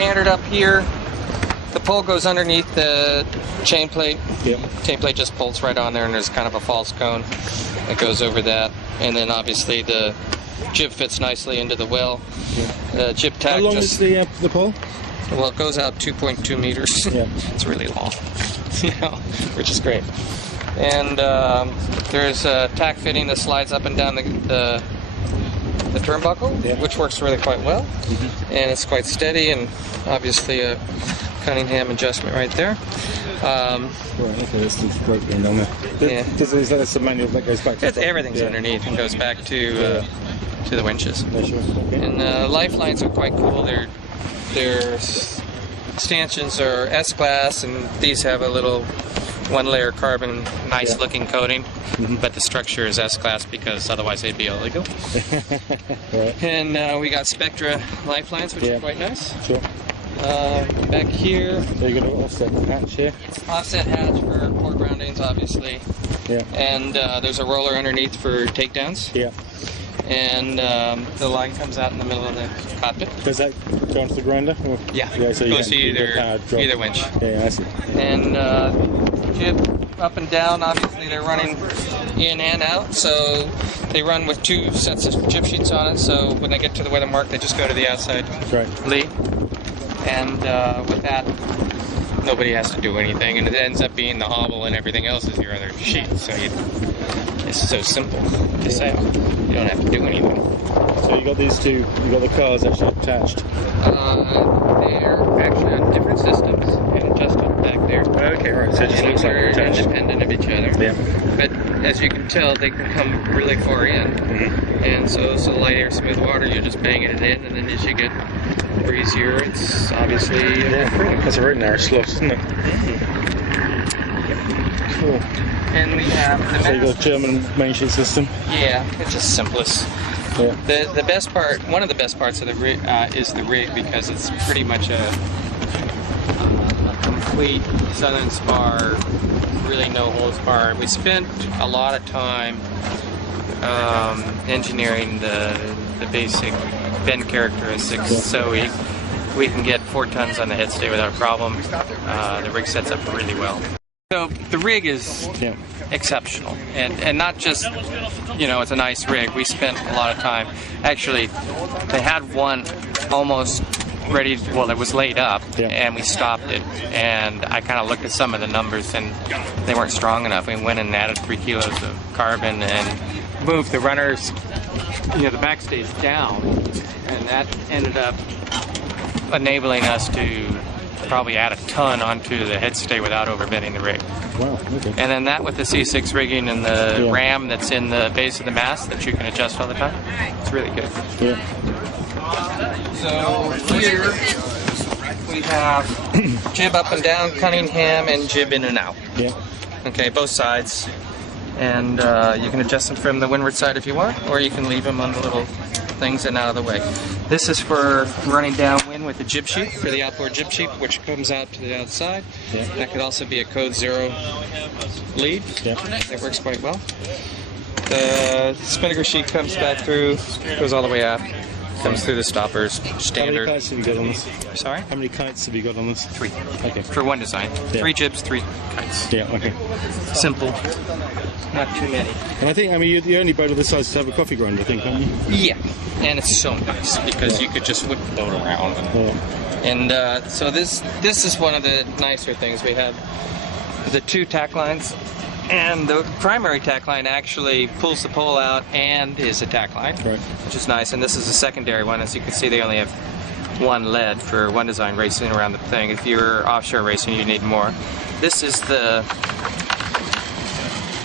standard up here. The pole goes underneath the chain plate. Yep. Chain plate just bolts right on there, and there's kind of a false cone that goes over that. And then obviously the jib fits nicely into the well. Yep. The jib tack. How long is the pole? Well, it goes out 2.2 meters. Yeah. It's really long, which is great. And there's a tack fitting that slides up and down the turnbuckle, yeah. which works really quite well. Mm-hmm. And it's quite steady, and obviously a Cunningham adjustment right there. Right, okay, this is great going down there. Yeah. There's a manual that goes back to everything's underneath and goes back to the winches. Yeah, sure. Okay. And lifelines are quite cool. Their stanchions are S-class, and these have a little one-layer carbon, nice-looking coating. Mm-hmm. But the structure is S-class because otherwise they'd be illegal. Right. And we got Spectra lifelines, which are quite nice. Sure. Back here, So you got an offset hatch here. offset hatch for port roundings, obviously. Yeah. And there's a roller underneath for takedowns. Yeah. And the line comes out in the middle of the cockpit. Does that go onto the grinder? Or? Yeah. So you goes to either winch. Yeah, I see. And jib up and down, obviously they're running in and out, so they run with two sets of jib sheets on it, so when they get to the weather mark they just go to the outside lee. And with that, nobody has to do anything, and it ends up being the hobble and everything else is your other sheet, so it's so simple to sail. You don't have to do anything. So you got these two, you got the cars actually attached. They're actually on different systems and just up back there. Okay, right. So it just looks like they're they're attached. independent of each other. Yeah. But as you can tell, they can come really far in. Mm-hmm. And so light air, smooth water, you're just banging it in, and then as you get breezier, it's obviously That's a very narrow slot, isn't it? Cool. And we have So you got a German main sheet system. Yeah, it's just simplest. Yeah. The best part, one of the best parts of the rig is the rig, because it's pretty much a complete Southern spar, really no holds bar. We spent a lot of time engineering the basic bend characteristics, so we can get 4 tons on the headstay without a problem. The rig sets up really well. So the rig is exceptional, and not just, it's a nice rig. We spent a lot of time. Actually, they had one almost ready, it was laid up, and we stopped it, and I kind of looked at some of the numbers, and they weren't strong enough. We went and added 3 kilos of carbon and moved the runners, the backstays down, and that ended up enabling us to probably add a ton onto the headstay without overbending the rig. Wow, okay. And then that with the C6 rigging and the ram that's in the base of the mast that you can adjust all the time, it's really good. Yeah. So here we have jib up and down, Cunningham, and jib in and out. Yeah. Okay, both sides. And you can adjust them from the windward side if you want, or you can leave them on the little things and out of the way. This is for running downwind with the jib sheet, for the outboard jib sheet, which comes out to the outside. Yeah. That could also be a code 0 lead. Yeah. That works quite well. The spinnaker sheet comes back through, goes all the way out, comes through the stoppers, standard. How many kites have you got on this? Sorry? How many kites have you got on this? 3. Okay. For one design. 3 jibs, 3 kites. Yeah, okay. Simple. Not too many. And I think, you're the only boat of this size to have a coffee grinder, I think, aren't you? Yeah, and it's so nice because you could just whip the boat around. And so this is one of the nicer things. We have the 2 tack lines, and the primary tack line actually pulls the pole out and is a tack line, which is nice. And this is a secondary one. As you can see, they only have 1 lead for one design racing around the thing. If you're offshore racing, you need more. This is the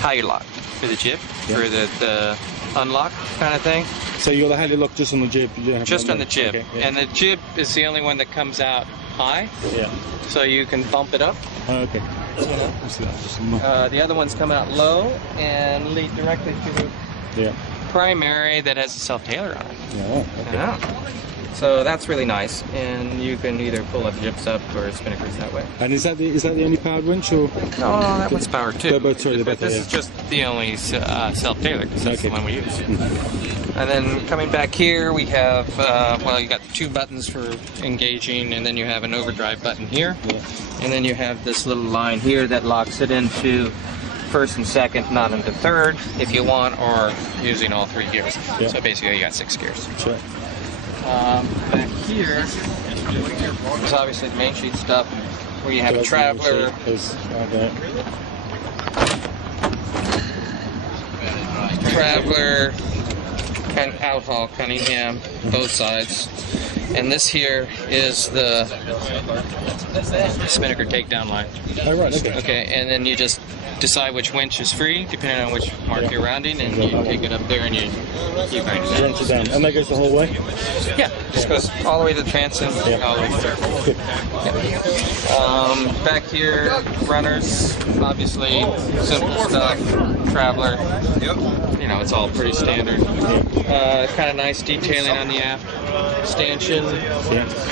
high lock for the jib, for the unlock kind of thing. So you got the handle lock just on the jib? Just on the jib. Okay, and the jib is the only one that comes out high. Yeah. So you can bump it up. Okay. The other ones come out low and lead directly to the primary that has a self-tailer on it. Yeah. Okay. So that's really nice, and you can either pull the jibs up or spinnakers that way. And is that the only powered winch, or? No, that one's powered too. But this is just the only self-tailer, because that's the one we use. And then coming back here, we have, well, you got 2 buttons for engaging, and then you have an overdrive button here. Yeah. And then you have this little line here that locks it into first and second, not into third, if you want, or using all 3 gears. Yeah. So basically, you got 6 gears. Sure. Back here is obviously the main sheet stuff, where you have a traveler. Traveler and Outhaul Cunningham, both sides. And this here is the Spinnaker takedown line. Oh, right, okay. Okay, and then you just decide which winch is free, depending on which mark you're rounding, and you take it up there and you grind it down. Runs it down. And that goes the whole way? Yeah, just goes all the way to the transom, all the way through. Yeah. Back here, runners, obviously, simple stuff, traveler. You know, it's all pretty standard. Kind of nice detailing on the aft stanchion,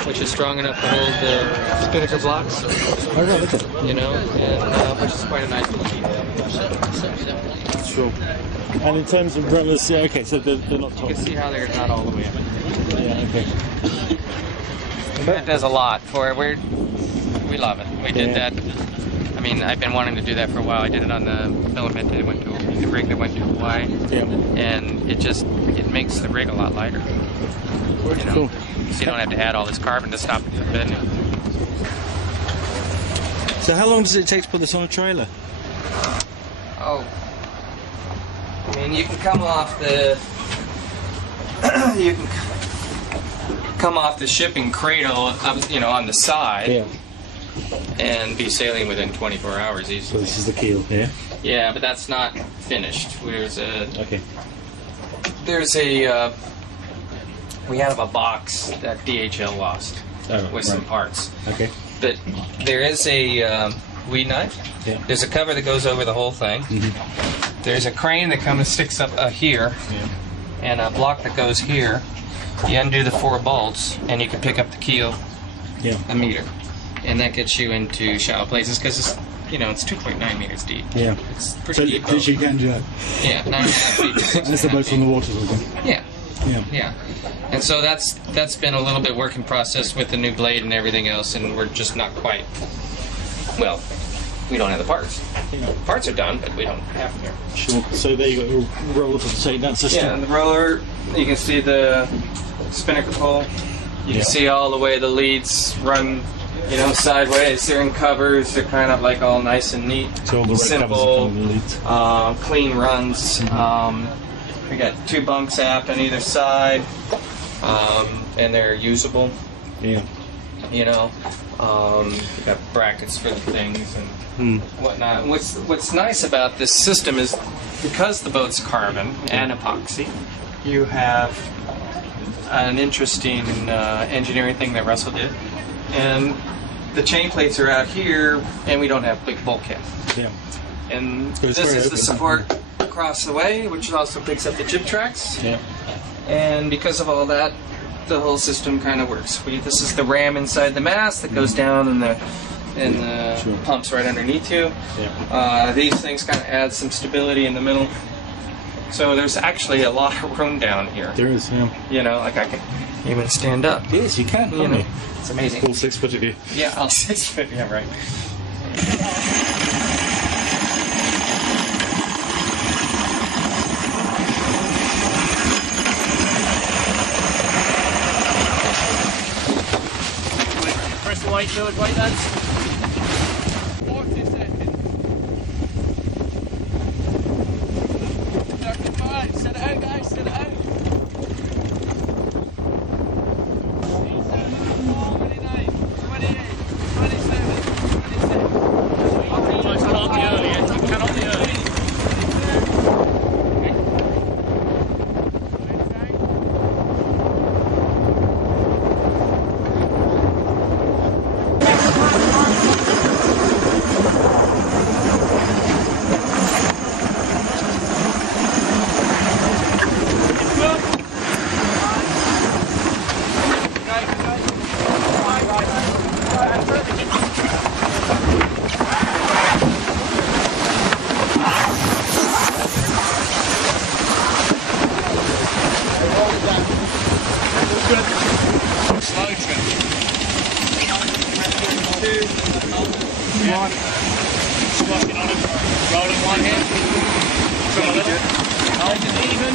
which is strong enough to hold the spinnaker blocks. Oh, right, okay. You know, and which is quite a nice little detail. Sure. And in terms of runners, yeah, okay, so they're not top. You can see how they're not all the way up. Yeah, okay. That does a lot for it. We love it. We did that. I mean, I've been wanting to do that for a while. I did it on the filament that went to the rig that went to Hawaii, and it makes the rig a lot lighter. You know, Cool. so you don't have to add all this carbon to stop it from bending. So how long does it take to put this on a trailer? Oh, I mean, you can come off the shipping cradle, you know, on the side, and be sailing within 24 hours easily. So this is the keel, yeah? Yeah, but that's not finished. Okay. We have a box that DHL lost with some parts. Okay. But there is a weed knife. Yeah. There's a cover that goes over the whole thing. Mm-hmm. There's a crane that comes sticks up here, and a block that goes here. You undo the 4 bolts, and you can pick up the keel, a meter, and that gets you into shallow places because it's, you know, it's 2.9 meters deep. Yeah. It's pretty deep. So you can do that. Yeah, 9.5 feet. That's the boat on the water, again. Yeah. Yeah. Yeah. And so that's been a little bit work in process with the new blade and everything else, and we're just not quite, well, we don't have the parts. Parts are done, but we don't have them here. Sure. So there you got your roller for the takedown system. Yeah, and the roller, you can see the spinnaker pole. You can see all the way the leads run, you know, sideways. They're in covers. They're kind of like all nice and neat. So all the simple, leads. clean runs. We got 2 bunks aft on either side, and they're usable. Yeah. You know, we got brackets for the things and whatnot. What's nice about this system is because the boat's carbon and epoxy, you have an interesting engineering thing that Russell did, and the chain plates are out here, and we don't have big bulkhead. Yeah. And this is the support across the way, which also picks up the jib tracks. Yeah. And because of all that, the whole system kind of works. This is the ram inside the mast that goes down, and the pumps right underneath you. Yeah. These things kind of add some stability in the middle. So there's actually a lot of room down here. There is, yeah. You know, like I can even stand up. Yes, you can. You know, it's amazing. All 6 foot of you. Yeah, all 6 foot. Yeah, right. Press the white fluid, white lads. 40 seconds. 35, set it out guys, set it out. 29, 28, 27, 26. So it's cannot be earlier, it cannot be earlier. one. Squashing on him. Rolling one here. Come a little. Hold it even.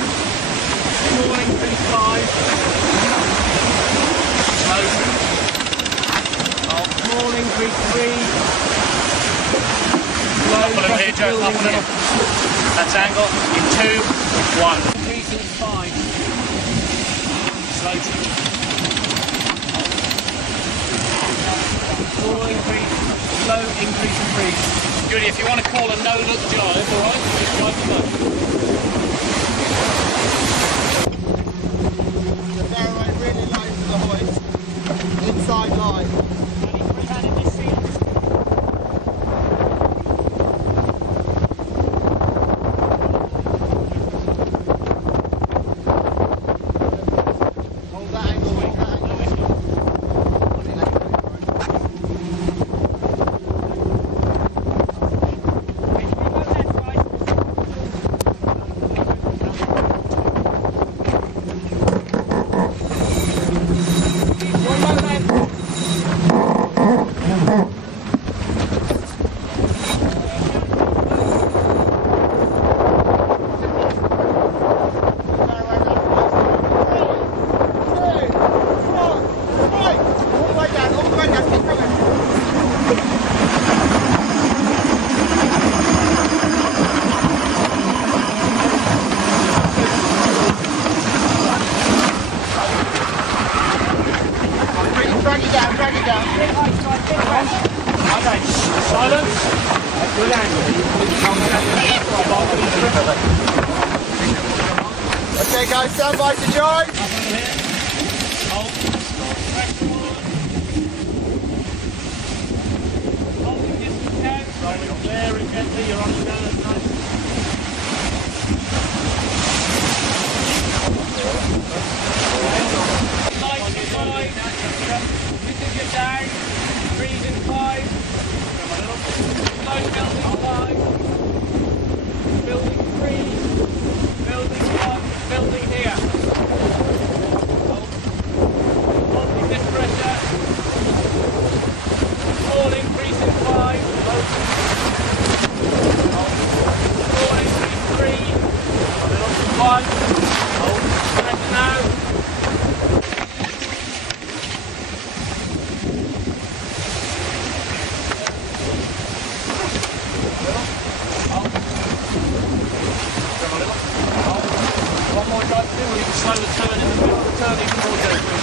Small increase 5. Slow. Small increase 3. Slow. Up a little here, Joe. Up a little. That's angle. In 2. 1. Increase in 5. Slow. Small increase. Slow increase in 3. Judy, if you want to call a no-look jive, alright? Just drive the boat. The fairway really low for the hoist. Inside line. Hold that angle, hold that angle. Drag it down. Okay, silence. Good angle. Okay guys, stand by to join. Hold. Holding distance 10. Rolling very gently. You're on the nose. Nice. Light in 5. This is your down. Breathe in 5. Slow building 5. Building 3. Building 1. Building here. Holding this pressure. Small increase in 5. Small increase 3. 1. Hold. Pressure now. One more drive to do, we need to slow the turn in the middle of the turn even more gently.